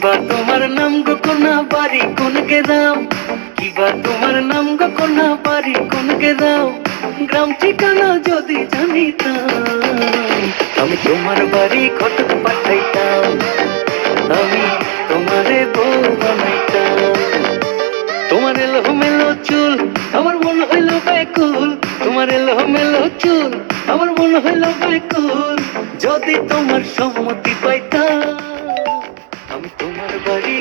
কিবা তোমার নাম গো কোনা বাড়ি কোন গ্রাম, কিবা তোমার নাম গো কোনা বাড়ি কোন গ্রাম, গ্রাম ঠিকানা যদি জানিতাম আমি তোমার বাড়ি ঘটক পাঠাইতাম, আমি তোমারে বউ বানাইতাম। তোমার এলো মেলো চুল আমার মন হইল ব্যাকুল, তোমার এলো মেলো চুল আমার মন হইল ব্যাকুল, যদি তোমার সম্মতি পাইতাম আমি তোমার বাড়ি